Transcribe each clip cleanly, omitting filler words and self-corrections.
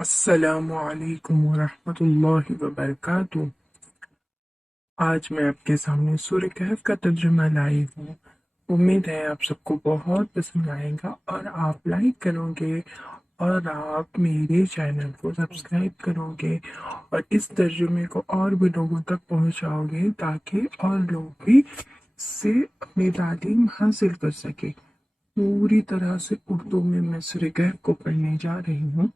السلام علیکم ورحمۃ اللہ وبرکاتہ۔ آج میں آپ کے سامنے سورہ کہف کا ترجمہ لائی ہوں۔ امید ہے آپ سب کو بہت پسند آئے گا اور آپ لائک کرو گے اور آپ میرے چینل کو سبسکرائب کرو گے اور اس ترجمے کو اور بھی لوگوں تک پہنچاؤ گے تاکہ اور لوگ بھی اس سے اپنی تعلیم حاصل کر سکے۔ پوری طرح سے اردو میں سورہ کہف کو پڑھنے جا رہی ہوں۔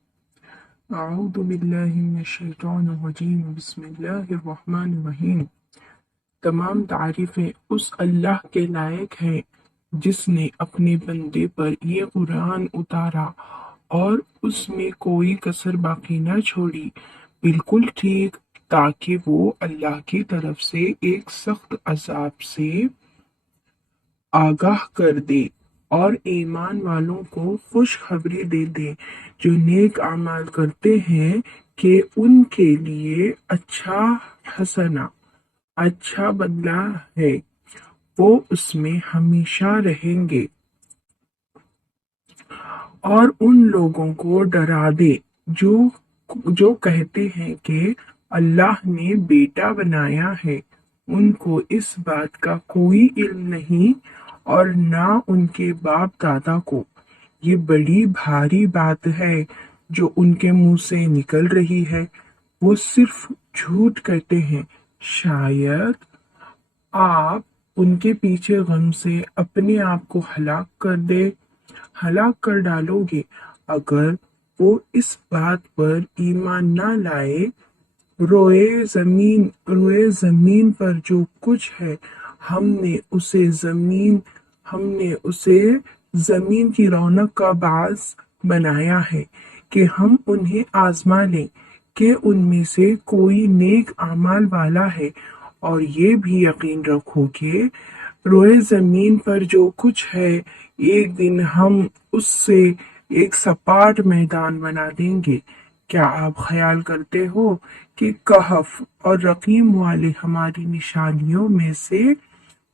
اعوذ باللہ من الشیطان الرجیم، بسم اللہ الرحمن الرحیم۔ تمام تعریفیں اس اللہ کے لائق ہیں جس نے اپنے بندے پر یہ قرآن اتارا اور اس میں کوئی کسر باقی نہ چھوڑی، بالکل ٹھیک، تاکہ وہ اللہ کی طرف سے ایک سخت عذاب سے آگاہ کر دے اور ایمان والوں کو خوشخبری دے دے جو نیک اعمال کرتے ہیں کہ ان کے لیے اچھا بدلہ ہے، وہ اس میں ہمیشہ رہیں گے۔ اور ان لوگوں کو ڈرا دے جو کہتے ہیں کہ اللہ نے بیٹا بنایا ہے، ان کو اس بات کا کوئی علم نہیں اور نہ ان کے باپ دادا کو۔ یہ بڑی بھاری بات ہے جو ان کے منہ سے نکل رہی ہے، وہ صرف جھوٹ کہتے ہیں۔ شاید آپ ان کے پیچھے غم سے اپنے آپ کو ہلاک کر ڈالو گے اگر وہ اس بات پر ایمان نہ لائے۔ روئے زمین پر جو کچھ ہے ہم نے اسے زمین کی رونق کا باعث بنایا ہے کہ ہم انہیں آزما لیں کہ ان میں سے کوئی نیک اعمال والا ہے، اور یہ بھی یقین رکھو کہ روئے زمین پر جو کچھ ہے ایک دن ہم اس سے ایک سپاٹ میدان بنا دیں گے۔ کیا آپ خیال کرتے ہو کہ کہف اور رقیم والے ہماری نشانیوں میں سے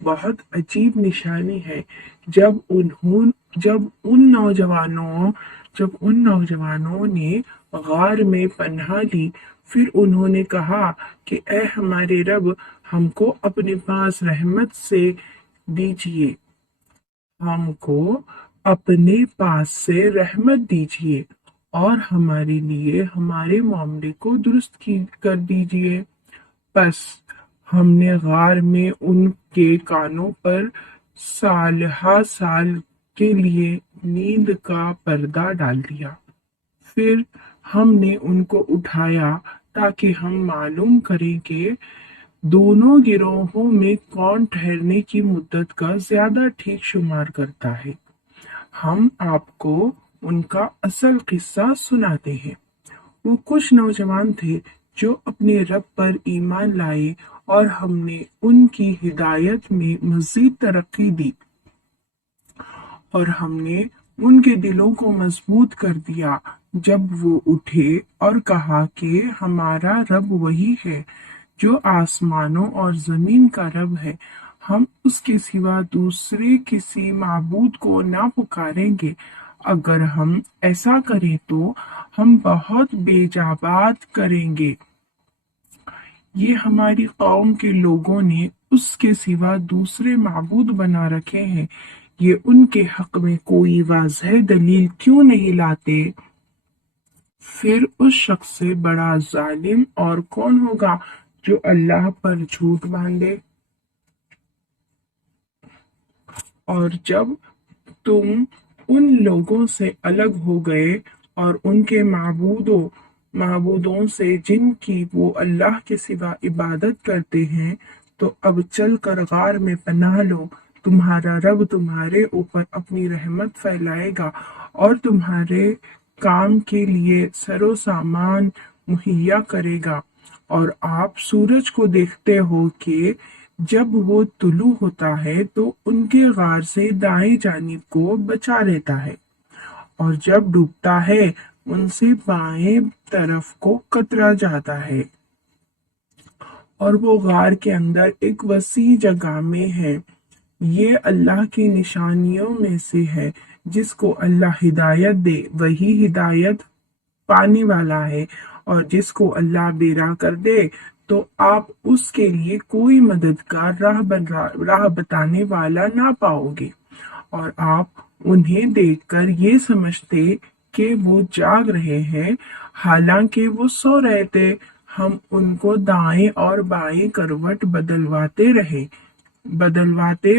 بہت عجیب نشانی ہے؟ جب ان نوجوانوں نے غار میں پناہ لی، پھر انہوں نے کہا کہ اے ہمارے رب، ہم کو اپنے پاس رحمت سے دیجیے اور ہمارے لیے ہمارے معاملے کو درست کر دیجیے۔ پس ہم نے غار میں ان کے کانوں پر سال کے لیے نیند کا پردہ ڈال دیا۔ پھر ہم نے ان کو اٹھایا تاکہ ہم معلوم کریں کہ دونوں گروہوں میں کون ٹھہرنے کی مدت کا زیادہ ٹھیک شمار کرتا ہے۔ ہم آپ کو ان کا اصل قصہ سناتے ہیں۔ وہ کچھ نوجوان تھے جو اپنے رب پر ایمان لائے اور ہم نے ان کی ہدایت میں مزید ترقی دی، اور ہم نے ان کے دلوں کو مضبوط کر دیا جب وہ اٹھے اور کہا کہ ہمارا رب وہی ہے جو آسمانوں اور زمین کا رب ہے، ہم اس کے سوا دوسرے کسی معبود کو نہ پکاریں گے۔ اگر ہم ایسا کریں تو ہم بہت بیجا بات کریں گے۔ یہ ہماری قوم کے لوگوں نے اس کے سوا دوسرے معبود بنا رکھے ہیں، یہ ان کے حق میں کوئی واضح دلیل کیوں نہیں لاتے؟ پھر اس شخص سے بڑا ظالم اور کون ہوگا جو اللہ پر جھوٹ باندھے؟ اور جب تم ان لوگوں سے الگ ہو گئے اور ان کے معبودوں سے جن کی وہ اللہ کے سوا عبادت کرتے ہیں، تو اب چل کر غار میں پناہ لو، تمہارا رب تمہارے اوپر اپنی رحمت پھیلائے گا اور تمہارے کام کے لیے سر و سامان مہیا کرے گا۔ اور آپ سورج کو دیکھتے ہو کہ جب وہ طلوع ہوتا ہے تو ان کے غار سے دائیں جانب کو بچا رہتا ہے، اور جب ڈوبتا ہے ان سے بائیں طرف کو کترا جاتا ہے، اور وہ غار کے اندر ایک وسیع جگہ میں ہے۔ یہ اللہ کی نشانیوں میں سے ہے، جس کو اللہ ہدایت دے وہی ہدایت पाने वाला है, और जिसको अल्लाह बेराह कर दे तो आप उसके लिए कोई मददगार राह बताने वाला ना पाओगे, और आप उन्हें देखकर ये समझते कि वो जाग रहे हैं, हालांकि वो सो रहे थे। हम उनको दाएं और बाएं करवट बदलवाते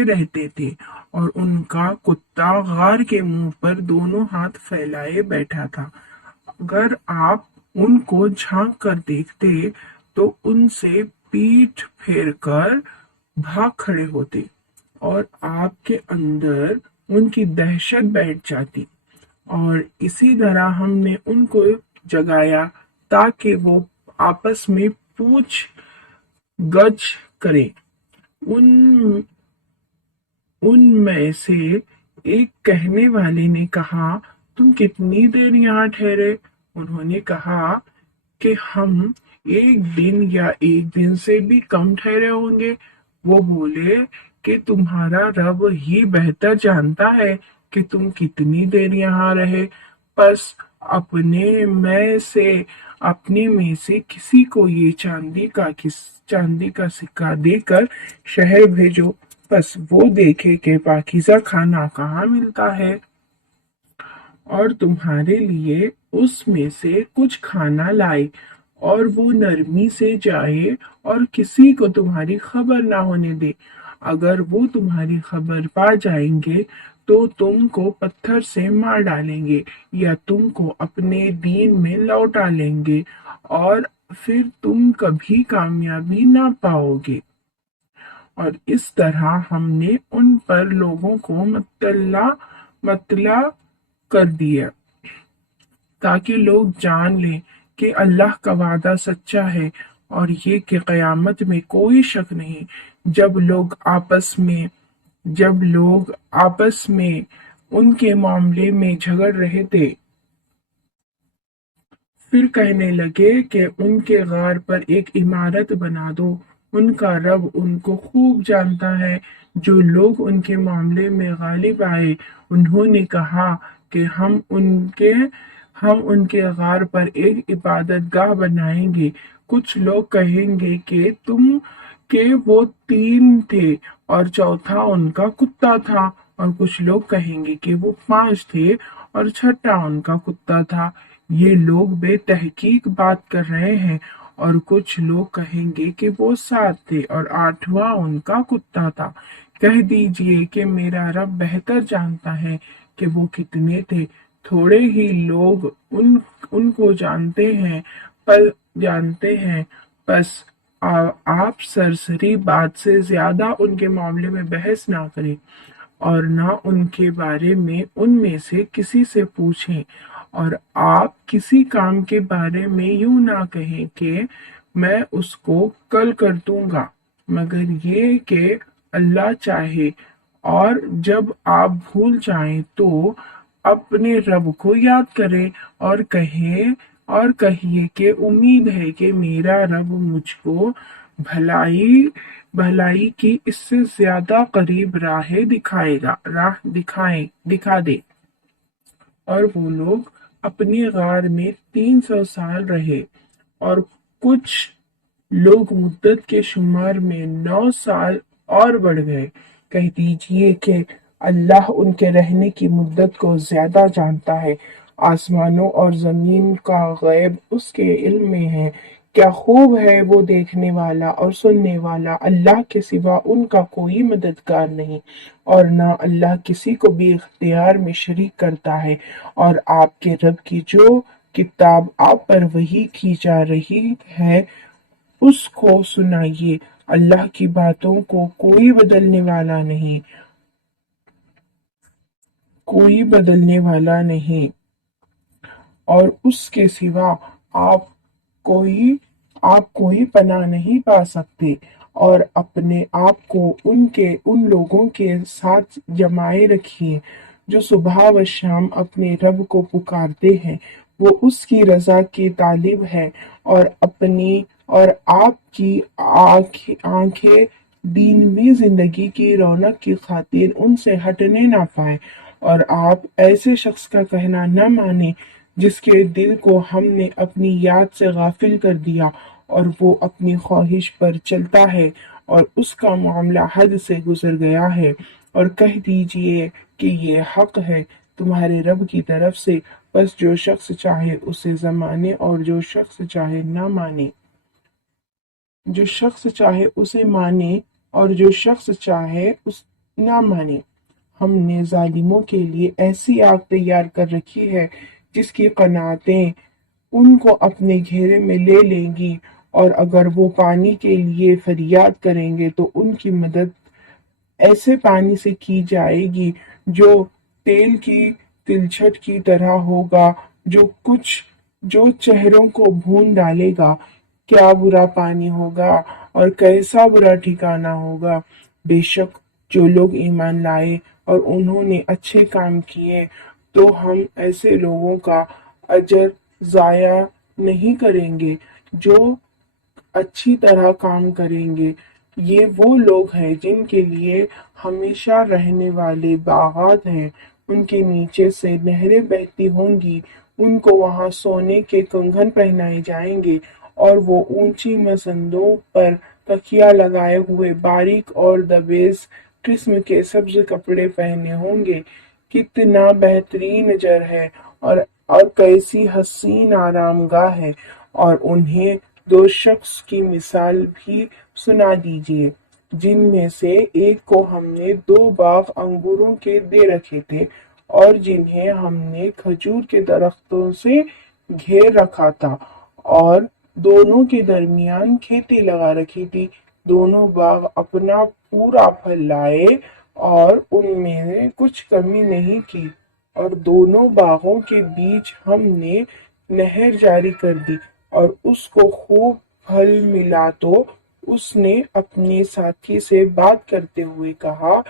रहते थे, और उनका कुत्ता गार के मुंह पर दोनों हाथ फैलाए बैठा था। अगर आप उनको झांक कर देखते तो उनसे पीठ फेरकर भाग खड़े होते, और आपके अंदर उनकी दहशत बैठ जाती। और इसी तरह हमने उनको जगाया ताकि वो आपस में पूछ गछ करें। उन उनमें से एक कहने वाले ने कहा, तुम कितनी देर यहाँ ठहरे? उन्होंने कहा कि हम एक दिन या एक दिन से भी कम ठहरे होंगे। वो बोले कि तुम्हारा रब ही बेहतर जानता है कि तुम कितनी देर यहाँ रहे। बस अपने में से किसी को ये चांदी का सिक्का देकर शहर भेजो, बस वो देखे कि पाकीज़ा खाना कहाँ मिलता है, और तुम्हारे लिए उसमें से कुछ खाना लाए, और वो नरमी से जाए और किसी को तुम्हारी खबर ना होने दे। अगर वो तुम्हारी खबर पा जाएंगे तो तुमको पत्थर से मार डालेंगे या तुमको अपने दीन में लौटा लेंगे, और फिर तुम कभी कामयाबी ना पाओगे। और इस तरह हमने उन पर लोगों को मतला कर दिया ताकि लोग जान लें कि अल्लाह का वादा सच्चा है, और ये कि क़यामत में कोई शक नहीं। जब लोग आपस में उनके मामले में झगड़ रहे थे, फिर कहने लगे कि उनके गार पर एक इमारत बना दो, उनका रब उनको खूब जानता है। जो लोग उनके मामले में गालिब आए, उन्होंने कहा कि हम उनके गार पर एक इबादत गाह बनाएंगे। कुछ लोग कहेंगे कि वो 3 थे और चौथा उनका कुत्ता था, और कुछ लोग कहेंगे कि वो 5 थे और छठा उनका कुत्ता था। ये लोग बेतहकीक बात कर रहे हैं। और कुछ लोग कहेंगे कि वो 7 थे और 8वां उनका कुत्ता था। कह दीजिए कि मेरा रब बेहतर जानता है कि वो कितने थे। थोड़े ही लोग उनको जानते हैं। बस आप सरसरी बात से ज्यादा उनके मामले में बहस ना करें, और ना उनके बारे में उनमें से किसी से पूछें। और आप किसी काम के बारे में यूं ना कहें कि मैं उसको कल कर दूंगा, मगर ये कि अल्लाह चाहे। और जब आप भूल जाएं तो अपने रब को याद करें और कहिए कि उम्मीद है कि मेरा रब मुझको भलाई की इससे ज्यादा करीब राह दिखा दे। और वो लोग अपने गार में 300 साल रहे, और कुछ लोग मुद्दत के शुमार में 9 साल और बढ़ गए। कह दीजिए कि अल्लाह उनके रहने की मुद्दत को ज्यादा जानता है। आसमानों और जमीन का गैब उसके इल्म में है। क्या खूब है वो देखने वाला और सुनने वाला। अल्लाह के सिवा उनका कोई मददगार नहीं, और ना अल्लाह किसी को भी इख्तियार में शरीक करता है। और आपके रब की जो किताब आप पर वही की जा रही है, उसको सुनाइए। अल्लाह की बातों को कोई बदलने वाला नहीं, और उसके सिवा आप कोई पनाह नहीं पा सकते। और अपने आप को उन लोगों के साथ जमाए रखिए जो सुबह व शाम अपने रब को पुकारते हैं। वो उसकी रजा की तालिब है, और आपकी आंखें दीनवी जिंदगी की रौनक की खातिर उनसे हटने ना पाए। और आप ऐसे शख्स का कहना न माने جس کے دل کو ہم نے اپنی یاد سے غافل کر دیا اور وہ اپنی خواہش پر چلتا ہے اور اس کا معاملہ حد سے گزر گیا ہے، اور کہہ دیجئے کہ یہ حق ہے تمہارے رب کی طرف سے، بس جو شخص چاہے اسے مانے اور جو شخص چاہے نہ مانے، جو شخص چاہے اسے مانے اور جو شخص چاہے اس نہ مانے۔ ہم نے ظالموں کے لیے ایسی آگ تیار کر رکھی ہے جس کی قناتیں ان کو اپنے گھیرے میں لے لیں گی، اور اگر وہ پانی کے لیے فریاد کریں گے تو ان کی مدد ایسے پانی سے کی جائے گی جو تیل کی تلچھٹ کی طرح ہوگا، جو چہروں کو بھون ڈالے گا۔ کیا برا پانی ہوگا اور کیسا برا ٹھکانہ ہوگا! بے شک جو لوگ ایمان لائے اور انہوں نے اچھے کام کیے تو ہم ایسے لوگوں کا اجر ضائع نہیں کریں گے جو اچھی طرح کام کریں گے۔ یہ وہ لوگ ہیں جن کے لیے ہمیشہ رہنے والے باغات ہیں، ان کے نیچے سے نہریں بہتی ہوں گی، ان کو وہاں سونے کے کنگن پہنائے جائیں گے اور وہ اونچی مسندوں پر تکیہ لگائے ہوئے باریک اور دبیز قسم کے سبز کپڑے پہنے ہوں گے۔ کتنا بہترین اجر ہے اور کیسی حسین آرام گاہ ہے! اور انہیں دو شخص کی مثال بھی سنا دیجیے جن میں سے ایک کو ہم نے 2 باغ انگوروں کے دے رکھے تھے اور جنہیں ہم نے کھجور کے درختوں سے گھیر رکھا تھا، اور دونوں کے درمیان کھیتی لگا رکھی تھی۔ دونوں باغ اپنا پورا پھل لائے اور ان میں کچھ کمی نہیں کی، اور دونوں باغوں کے بیچ ہم نے نہر جاری کر دی اور اس کو خوب پھل ملا تو اس نے اپنے ساتھی سے بات کرتے ہوئے کہا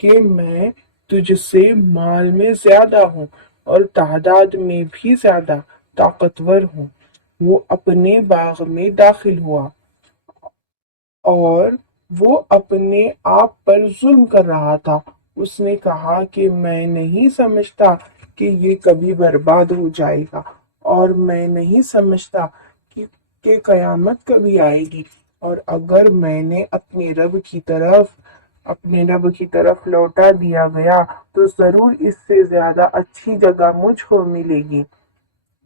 کہ میں تجھ سے مال میں زیادہ ہوں اور تعداد میں بھی زیادہ طاقتور ہوں۔ وہ اپنے باغ میں داخل ہوا اور وہ اپنے آپ پر ظلم کر رہا تھا۔ اس نے کہا کہ میں نہیں سمجھتا کہ یہ کبھی برباد ہو جائے گا، اور میں نہیں سمجھتا کہ قیامت کبھی آئے گی، اور اگر میں نے اپنے رب کی طرف لوٹا دیا گیا تو ضرور اس سے زیادہ اچھی جگہ مجھ کو ملے گی۔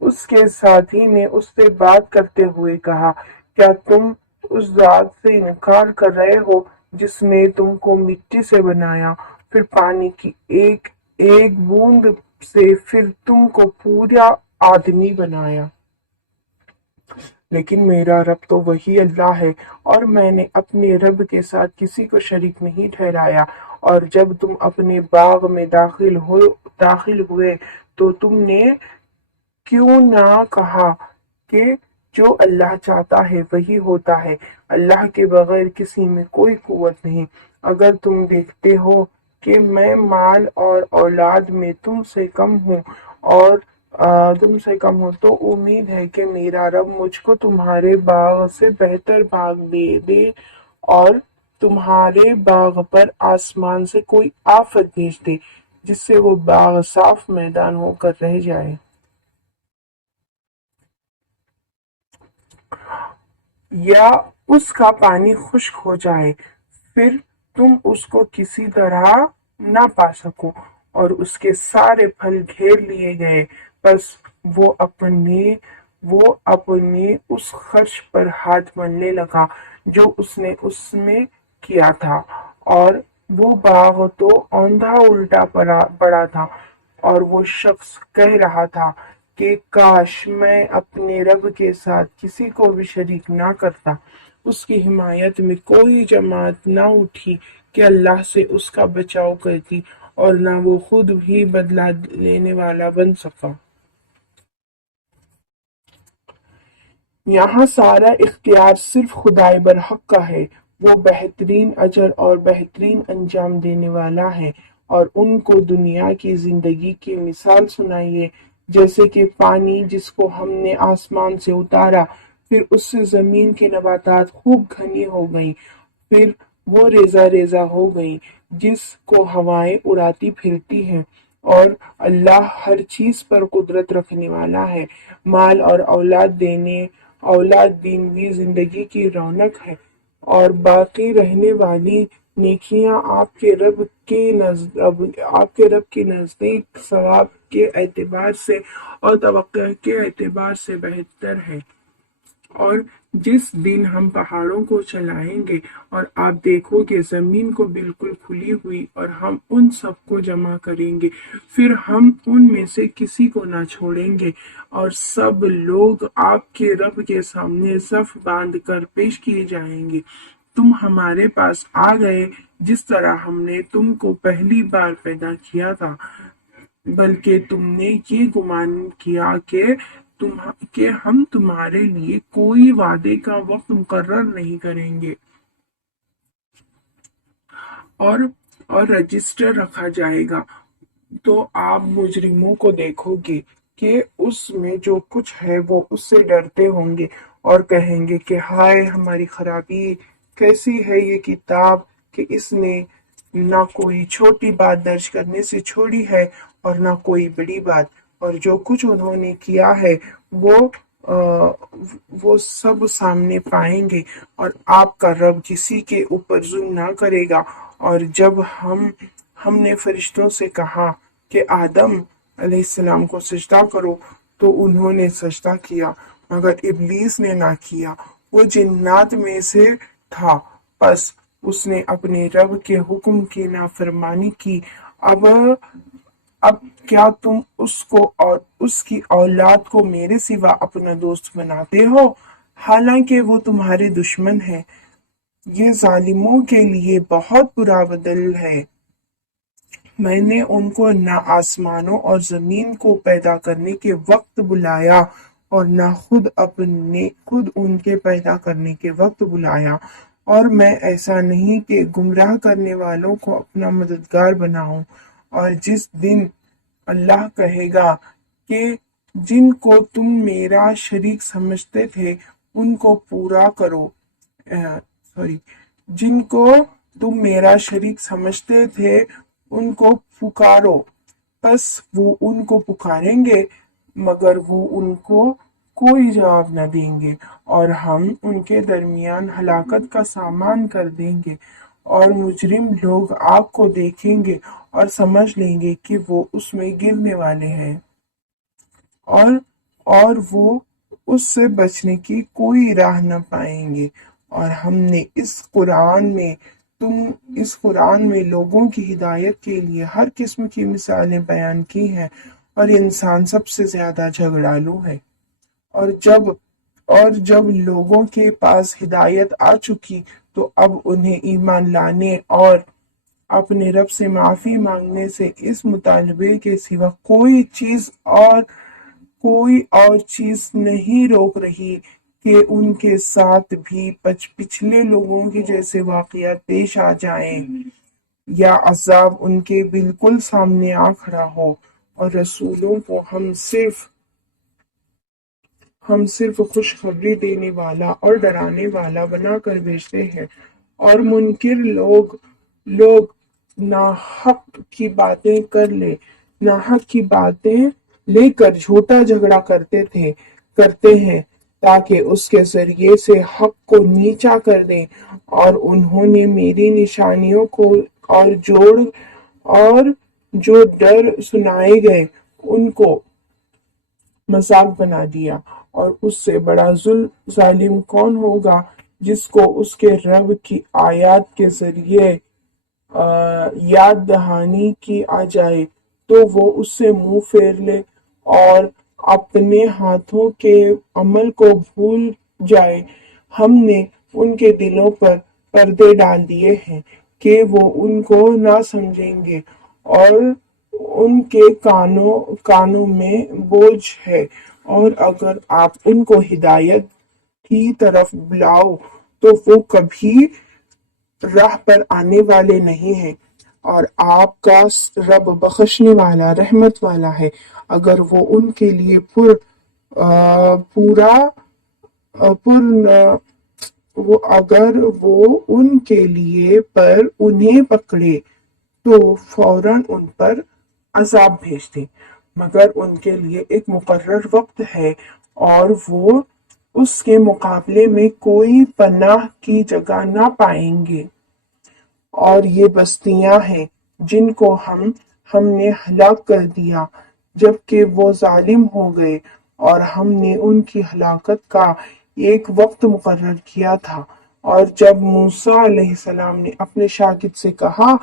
اس کے ساتھی نے اس سے بات کرتے ہوئے کہا، کیا تم اس ذات سے انکار کر رہے ہو جس نے تم کو مٹی سے بنایا، پھر پانی کی ایک ایک بوند سے پھر تم کو پورا آدمی بنایا؟ لیکن میرا رب تو وہی اللہ ہے، اور میں نے اپنے رب کے ساتھ کسی کو شریک نہیں ٹھہرایا۔ اور جب تم اپنے باغ میں داخل ہوئے تو تم نے کیوں نہ کہا کہ جو اللہ چاہتا ہے وہی ہوتا ہے، اللہ کے بغیر کسی میں کوئی قوت نہیں۔ اگر تم دیکھتے ہو کہ میں مال اور اولاد میں تم سے کم ہوں تو امید ہے کہ میرا رب مجھ کو تمہارے باغ سے بہتر باغ دے دے اور تمہارے باغ پر آسمان سے کوئی آفت بھیج دے جس سے وہ باغ صاف میدان ہو کر رہ جائے، یا اس کا پانی خشک ہو جائے، پھر تم اس کو کسی طرح نہ پا سکو، اور اس کے سارے پھل گھیر لیے گئے۔ بس وہ اپنے اس خرچ پر ہاتھ ملنے لگا جو اس نے اس میں کیا تھا، اور وہ باغ تو اوندھا الٹا پڑا تھا، اور وہ شخص کہہ رہا تھا کہ کاش میں اپنے رب کے ساتھ کسی کو بھی شریک نہ کرتا۔ اس کی حمایت میں کوئی جماعت نہ اٹھی کہ اللہ سے اس کا بچاؤ کرتی، اور نہ وہ خود بھی بدلہ لینے والا بن سکا۔ یہاں سارا اختیار صرف خدائے برحق کا ہے، وہ بہترین اجر اور بہترین انجام دینے والا ہے۔ اور ان کو دنیا کی زندگی کی مثال سنائیے، جیسے کہ پانی جس کو ہم نے آسمان سے اتارا، پھر اس سے زمین کی نباتات خوب گھنی ہو گئیں، پھر وہ ریزہ ریزہ ہو گئیں، جس کو ہوائیں اڑاتی پھرتی ہیں، اور اللہ ہر چیز پر قدرت رکھنے والا ہے۔ مال اور اولاد دینی زندگی کی رونق ہے اور باقی رہنے والی نیکیاں آپ کے رب کے نزدیک ثواب کے اعتبار سے اور توقع کے اعتبار سے بہتر ہے۔ اور جس دن ہم پہاڑوں کو چلائیں گے اور آپ دیکھو گے زمین کو بالکل کھلی ہوئی اور ہم ان سب کو جمع کریں گے، پھر ہم ان میں سے کسی کو نہ چھوڑیں گے اور سب لوگ آپ کے رب کے سامنے صف باندھ کر پیش کیے جائیں گے۔ تم ہمارے پاس آ گئے جس طرح ہم نے تم کو پہلی بار پیدا کیا تھا، بلکہ تم نے یہ گمان کیا کہ ہم تمہارے لیے کوئی وعدے کا وقت مقرر نہیں کریں گے اور رجسٹر رکھا جائے گا، تو آپ مجرموں کو دیکھو گے کہ اس میں جو کچھ ہے وہ اس سے ڈرتے ہوں گے اور کہیں گے کہ ہائے ہماری خرابی، کیسی ہے یہ کتاب کہ اس نے نہ کوئی چھوٹی بات درج کرنے سے چھوڑی ہے اور نہ کوئی بڑی بات، اور جو کچھ انہوں نے کیا ہے وہ سب سامنے پائیں گے، اور آپ کا رب کسی کے اوپر ظلم نہ کرے گا۔ اور جب ہم نے فرشتوں سے کہا کہ آدم علیہ السلام کو سجدہ کرو تو انہوں نے سجدہ کیا مگر ابلیس نے نہ کیا، وہ جنات میں سے تھا، پس اس نے اپنے رب کے حکم کی نافرمانی کی۔ اب کیا تم اس کو اور اس کی اولاد کو میرے سوا اپنا دوست بناتے ہو، حالانکہ وہ تمہارے دشمن ہیں؟ یہ ظالموں کے لیے بہت برا بدل ہے۔ میں نے ان کو نہ آسمانوں اور زمین کو پیدا کرنے کے وقت بلایا اور نہ خود ان کے پیدا کرنے کے وقت بلایا، اور میں ایسا نہیں کہ گمراہ کرنے والوں کو اپنا مددگار بناؤں۔ اور جس دن اللہ کہے گا کہ جن کو تم میرا شریک سمجھتے تھے ان کو پورا کرو، جن کو تم میرا شریک سمجھتے تھے ان کو پکارو، پس وہ ان کو پکاریں گے مگر وہ ان کو کوئی جواب نہ دیں گے، اور ہم ان کے درمیان ہلاکت کا سامان کر دیں گے، اور مجرم لوگ آگ کو دیکھیں گے اور سمجھ لیں گے کہ وہ اس میں گرنے والے ہیں، اور وہ اس سے بچنے کی کوئی راہ نہ پائیں گے۔ اور ہم نے اس قرآن میں لوگوں کی ہدایت کے لیے ہر قسم کی مثالیں بیان کی ہیں، اور انسان سب سے زیادہ جھگڑالو ہے۔ اور جب لوگوں کے پاس ہدایت آ چکی تو اب انہیں ایمان لانے اور اپنے رب سے معافی مانگنے سے اس مطالبے کے سوا کوئی اور چیز نہیں روک رہی کہ ان کے ساتھ بھی پچھلے لوگوں کے جیسے واقعات پیش آ جائیں، یا عذاب ان کے بالکل سامنے آ کھڑا ہو۔ اور رسولوں کو ہم صرف خوشخبری دینے والا اور ڈرانے والا بنا کر بھیجتے ہیں، اور منکر لوگ ناحق کی باتیں لے کر جھوٹا جھگڑا کرتے ہیں تاکہ اس کے ذریعے سے حق کو نیچا کر دیں، اور انہوں نے میری نشانیوں کو اور جو ڈر سنائے گئے ان کو مذاق بنا دیا۔ اور اس سے بڑا ظالم کون ہوگا جس کو اس کے رب کی آیات کے ذریعے یاد دہانی کی آ جائے تو وہ اس سے منہ پھیر لے اور اپنے ہاتھوں کے عمل کو بھول جائے۔ ہم نے ان کے دلوں پر پردے ڈال دیے ہیں کہ وہ ان کو نہ سمجھیں گے، اور ان کے کانوں میں بوجھ ہے، اور اگر آپ ان کو ہدایت کی طرف بلاؤ تو وہ کبھی راہ پر آنے والے نہیں ہیں۔ اور آپ کا رب بخشنے والا رحمت والا ہے، اگر وہ ان کے لیے اگر وہ ان کے لیے پر انہیں پکڑے تو فوراً ان پر عذاب भेज दे, मगर उनके लिए एक मुकर्रर वक्त है और वो उसके मुकाबले में कोई पनाह की जगह ना पाएंगे। और ये बस्तियां हैं जिनको हमने हलाक कर दिया जबकि वो जालिम हो गए, और हमने उनकी हलाकत का एक वक्त मुकर्रर किया था। और जब मूसा अलैहिस्सलाम ने अपने शागिद से कहा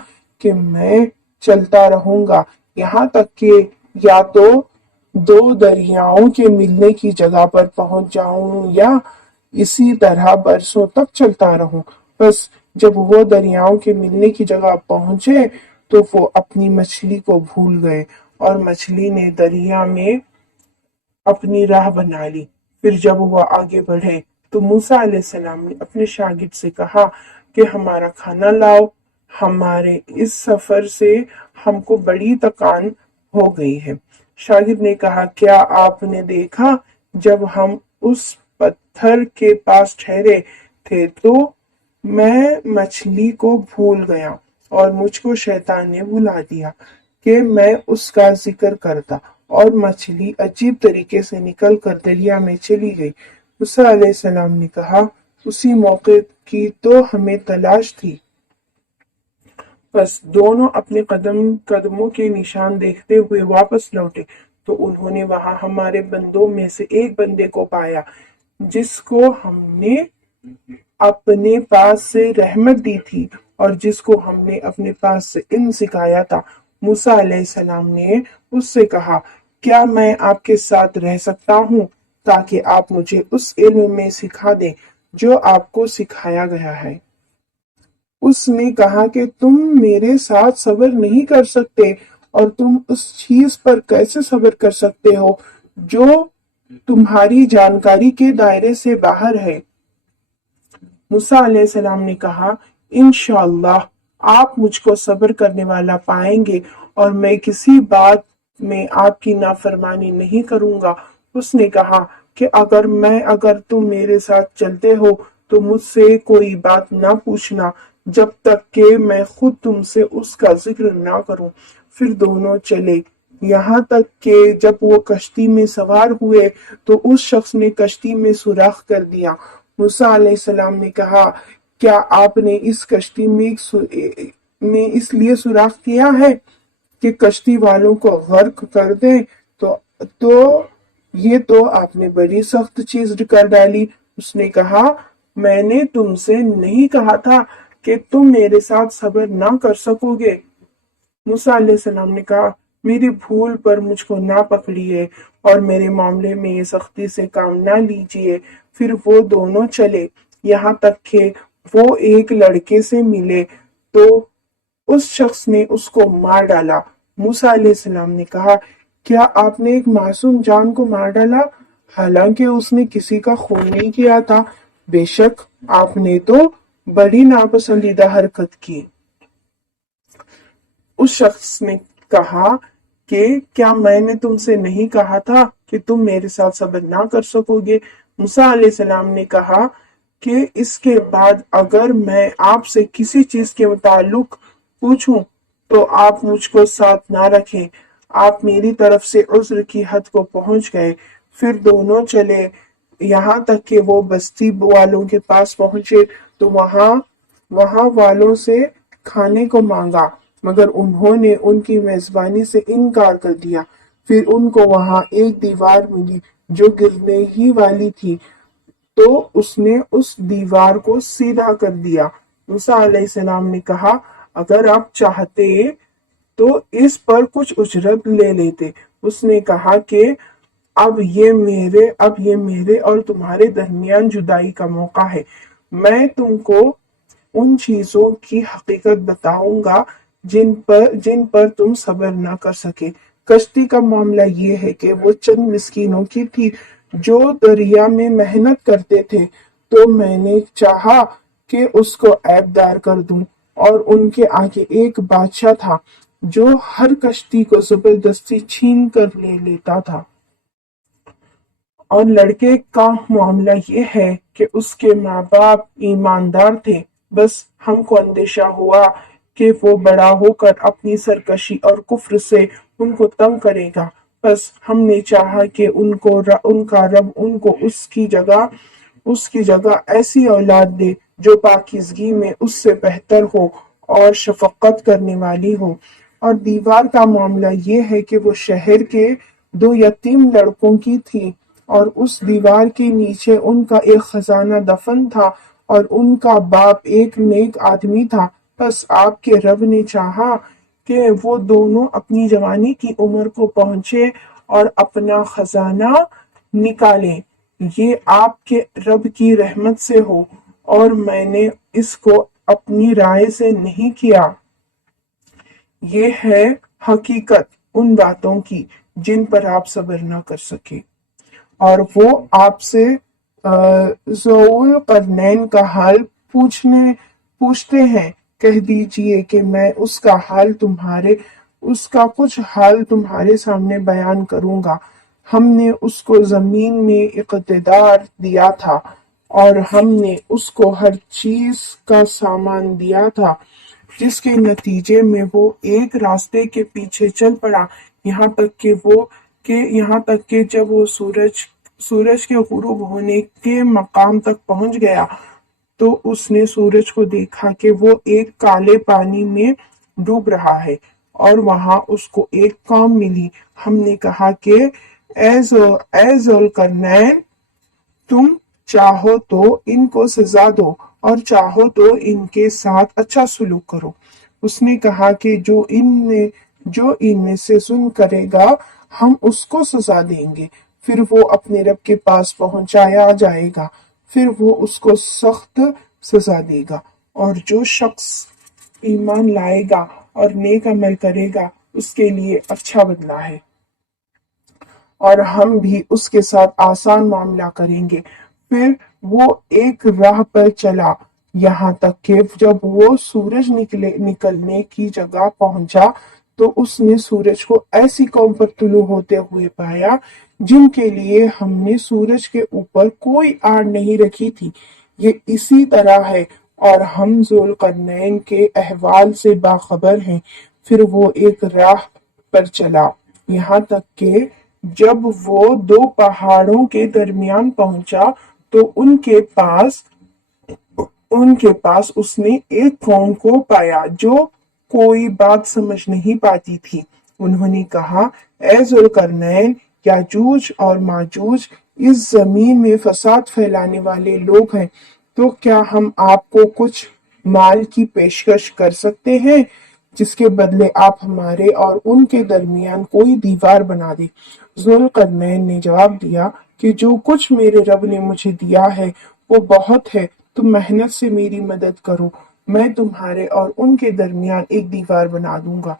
कि मैं चलता रहूंगा यहाँ तक कि या तो दो दरियाओं के मिलने की जगह पर पहुंच जाऊं या इसी तरह बरसों तक चलता रहूं, बस जब वो दरियाओं के मिलने की जगह पहुंचे तो वो अपनी मछली को भूल गए और मछली ने दरिया में अपनी राह बना ली। फिर जब वह आगे बढ़े तो मूसा अलैहिस्सलाम ने अपने शागिद से कहा कि हमारा खाना लाओ, हमारे इस सफर से हमको बड़ी थकान हो गई है। शागिद ने कहा, क्या आपने देखा जब हम उस पत्थर के पास ठहरे थे तो मैं मछली को भूल गया और मुझको शैतान ने भुला दिया कि मैं उसका जिक्र करता, और मछली अजीब तरीके से निकल कर दरिया में चली गई। मूसा अलैहिस्सलाम ने कहा, उसी मौके की तो हमें तलाश थी। बस दोनों अपने कदमों के निशान देखते हुए वापस लौटे तो उन्होंने वहां हमारे बंदों में से एक बंदे को पाया जिसको हमने अपने पास से रहमत दी थी और जिसको हमने अपने पास से इल्म सिखाया था। मूसा अलैहिस्सलाम ने उससे कहा, क्या मैं आपके साथ रह सकता हूँ ताकि आप मुझे उस इल्म में सिखा दें जो आपको सिखाया गया है। उसने कहा कि तुम मेरे साथ सब्र नहीं कर सकते और तुम उस चीज पर कैसे सब्र कर सकते हो जो तुम्हारी जानकारी के दायरे से बाहर है। मूसा अलैहिस्सलाम ने कहा, इंशाअल्लाह आप मुझको सब्र करने वाला पाएंगे और मैं किसी बात में आपकी नाफरमानी नहीं करूंगा। उसने कहा कि अगर तुम मेरे साथ चलते हो तो मुझसे कोई बात ना पूछना जब तक कि मैं खुद तुमसे उसका जिक्र ना करूं। फिर दोनों चले यहाँ तक कि जब वो कश्ती में सवार हुए तो उस शख्स ने कश्ती में सुराख कर दिया। मूसा अलैहिस्सलाम ने कहा, क्या आपने इस कश्ती में इसलिए सुराख किया है कि कश्ती वालों को गर्क कर दे? तो ये तो आपने बड़ी सख्त चीज कर डाली। उसने कहा, मैंने तुमसे नहीं कहा था कि तुम मेरे साथ सब्र ना कर सकोगे। मूसा अलैहिस्सलाम ने कहा, मेरी भूल पर मुझको ना पकड़िए और मेरे मामले में ये सख्ती से काम ना लीजिए। फिर वो दोनों चले यहाँ तक कि वो एक लड़के से मिले तो उस शख्स ने उसको मार डाला। मूसा अलैहिस्सलाम ने कहा, क्या आपने एक मासूम जान को मार डाला हालांकि उसने किसी का खून नहीं किया था? बेशक आपने तो बड़ी नापसंदीदा हरकत की। उस शख्स ने कहा कि क्या मैंने तुमसे नहीं कहा था कि तुम मेरे साथ सब्र ना कर सकोगे? मूसा अलैहिस्सलाम ने कहा कि इसके बाद अगर मैं आपसे किसी चीज के मुताल्लिक पूछूं तो आप मुझको साथ ना रखें। आप मेरी तरफ से उज्र की हद को पहुंच गए। फिर दोनों चले यहाँ तक कि वो बस्ती वालों के पास पहुंचे तो वहां वालों से खाने को मांगा मगर उन्होंने उनकी मेजबानी से इनकार कर दिया। फिर उनको वहां एक दीवार मिली जो गिरने ही वाली थी तो उसने उस दीवार को सीधा कर दिया। मूसा अलैहिस्सलाम ने कहा, अगर आप चाहते तो इस पर कुछ उजरत ले लेते। उसने कहा कि अब ये मेरे और तुम्हारे दरमियान जुदाई का मौका है। मैं तुमको उन चीजों की हकीकत बताऊंगा जिन पर तुम सब्र ना कर सके। कश्ती का मामला ये है कि वो चंद मिस्कीनों की थी जो दरिया में मेहनत करते थे, तो मैंने चाहा कि उसको ऐबदार कर दूं। और उनके आगे एक बादशाह था जो हर कश्ती को जबरदस्ती छीन कर ले लेता था। और लड़के का मामला ये है कि उसके माँ बाप ईमानदार थे। बस हमको अंदेशा हुआ कि वो बड़ा होकर अपनी सरकशी और कुफ्र से उनको तंग करेगा। बस हमने चाहा कि उनका रब उनको उसकी जगह ऐसी औलाद दे जो पाकीज़गी में उससे बेहतर हो और शफक़त करने वाली हो। और दीवार का मामला ये है कि वो शहर के 2 यतीम लड़कों की थी और उस दीवार के नीचे उनका एक खजाना दफन था और उनका बाप एक नेक आदमी था। बस आपके रब ने चाहा कि वो दोनों अपनी जवानी की उम्र को पहुंचे और अपना खजाना निकालें। ये आपके रब की रहमत से हो और मैंने इसको अपनी राय से नहीं किया। ये है हकीकत उन बातों की जिन पर आप सब्र ना कर सके। और वो आपसे ज़ुल करनैन का हाल पूछते हैं। कह दीजिए कि मैं उसका कुछ हाल तुम्हारे सामने बयान करूंगा। हमने उसको जमीन में इक़्तिदार दिया था और हमने उसको हर चीज का सामान दिया था, जिसके नतीजे में वो एक रास्ते के पीछे चल पड़ा यहाँ तक कि जब वो सूरज के गुरूब होने के मकाम तक पहुंच गया तो उसने सूरज को देखा कि वो एक काले पानी में डूब रहा है और वहां उसको एक कौम मिली। हमने कहा कि ए ज़ुल्करनैन, तुम चाहो तो इनको सजा दो और चाहो तो इनके साथ अच्छा सलूक करो। उसने कहा कि जो इनमें से सुन करेगा हम उसको सजा देंगे। फिर वो अपने रब के पास पहुंचाया जाएगा, फिर वो उसको सख्त सजा देगा। और जो शख्स ईमान लाएगा और नेक अमल करेगा उसके लिए अच्छा बदला है और हम भी उसके साथ आसान मामला करेंगे। फिर वो एक राह पर चला यहाँ तक कि जब वो सूरज निकलने की जगह पहुंचा तो उसने सूरज को ऐसी कौम पर तुलू होते हुए पाया जिनके लिए हमने सूरज के ऊपर कोई आड़ नहीं रखी थी। ये इसी तरह है और हम ज़ुल्करनैन के अहवाल से बाखबर हैं। फिर वो एक राह पर चला यहाँ तक कि जब वो 2 पहाड़ों के दरमियान पहुंचा तो उनके पास उसने एक कौम को पाया जो कोई बात समझ नहीं पाती थी। उन्होंने कहा, ए ज़ुल्करनैन, याजूज और माजूज इस जमीन में फसाद फैलाने वाले लोग हैं, तो क्या हम आपको कुछ माल की पेशकश कर सकते हैं जिसके बदले आप हमारे और उनके दरमियान कोई दीवार बना दे। ज़ुल्करनैन ने जवाब दिया कि जो कुछ मेरे रब ने मुझे दिया है वो बहुत है, तुम मेहनत से मेरी मदद करो, मैं तुम्हारे और उनके दरमियान एक दीवार बना दूंगा।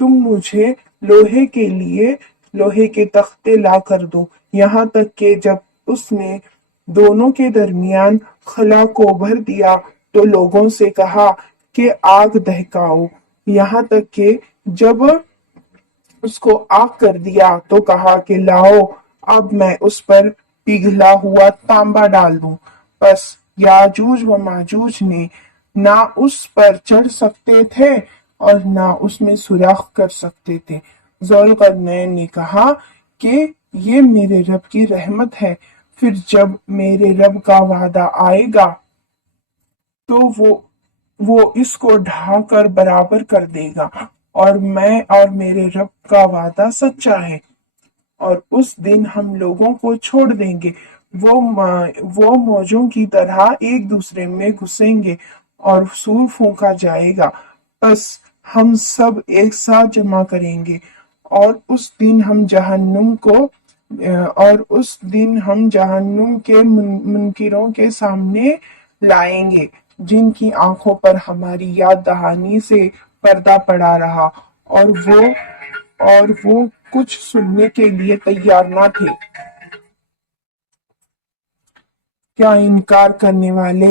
तुम मुझे लोहे के तख्ते ला कर दो। यहाँ तक कि जब उसने दोनों के दरमियान खला को भर दिया तो लोगों से कहा कि आग दहकाओ। यहाँ तक कि जब उसको आग कर दिया तो कहा कि लाओ अब मैं उस पर पिघला हुआ तांबा डाल दूं। बस याजूज व माजूज ने ना उस पर चढ़ सकते थे और ना उसमें सुराख कर सकते थे। ज़ुल्करनैन ने कहा कि ये मेरे रब की रहमत है, फिर जब मेरे रब का वादा आएगा तो वो इसको ढाकर बराबर कर देगा और मैं और मेरे रब का वादा सच्चा है। और उस दिन हम लोगों को छोड़ देंगे, वो मौजों की तरह एक दूसरे में घुसेंगे और सूर फूंका जाएगा। बस हम सब एक साथ जमा करेंगे और उस दिन हम जहन्नुम के मुनकिरों के सामने लाएंगे जिनकी आंखों पर हमारी याद दहानी से पर्दा पड़ा रहा और वो कुछ सुनने के लिए तैयार न थे। क्या इनकार करने वाले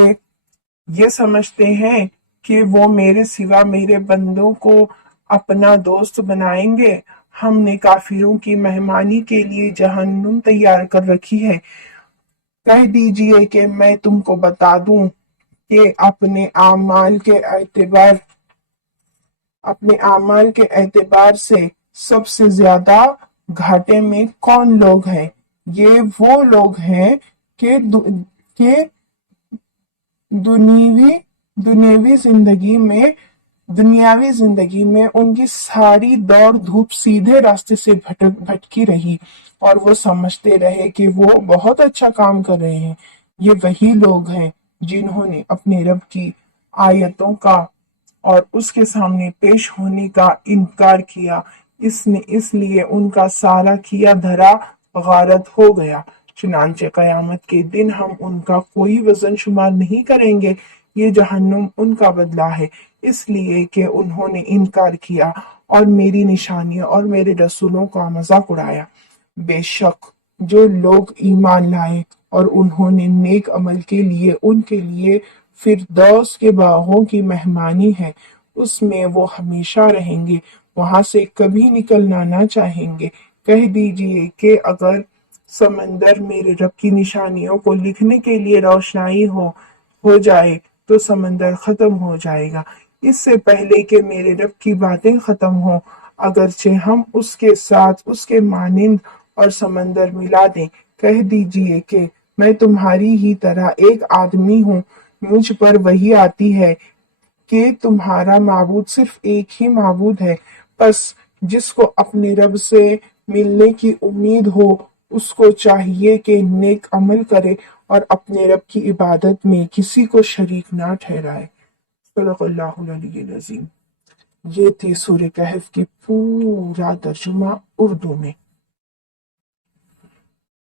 ये समझते हैं कि वो मेरे सिवा मेरे बंदों को अपना दोस्त बनाएंगे? हमने काफिरों की मेहमानी के लिए जहन्नुम तैयार कर रखी है। कह दीजिए कि मैं तुमको बता दूं कि अपने आमाल के एतबार से सबसे ज्यादा घाटे में कौन लोग हैं? ये वो लोग हैं कि दुनियावी दुनियावी जिंदगी में दुनियावी जिंदगी में उनकी सारी दौड़ धूप सीधे रास्ते से भटकी रही और वो समझते रहे कि वो बहुत अच्छा काम कर रहे हैं। ये वही लोग हैं जिन्होंने अपने रब की आयतों का और उसके सामने पेश होने का इनकार किया। इसलिए उनका सारा किया धरा गारत हो गया। चुनांचे कयामत के दिन हम उनका कोई वजन शुमार नहीं करेंगे। ये जहन्नुम उनका बदला है, इसलिए कि उन्होंने इनकार किया और मेरी निशानियों और मेरे रसूलों का मजाक उड़ाया। बेशक जो लोग ईमान लाए और उन्होंने नेक अमल के लिए उनके लिए फिरदौस के बागों की मेहमानी है, उसमें वो हमेशा रहेंगे, वहां से कभी निकलना ना चाहेंगे। कह दीजिए कि अगर समंदर मेरे रब की निशानियों को लिखने के लिए रोशनाई हो जाए तो समंदर खत्म हो जाएगा इससे पहले कि मेरे रब की बातें खत्म हो। अगरचे हम उसके साथ उसके मानिंद और समंदर मिला दें। कह दीजिए कि मैं तुम्हारी ही तरह एक आदमी हूँ। मुझ पर वही आती है कि तुम्हारा माबूद सिर्फ एक ही माबूद है। बस जिसको अपने रब से मिलने की उम्मीद हो उसको चाहिए कि नेक अमल करे और अपने रब की इबादत में किसी को शरीक ना ठहराए। सल्लल्लाहु अलैहि वसल्लम। ये थी सूरह कहफ की पूरा तर्जुमा उर्दू में।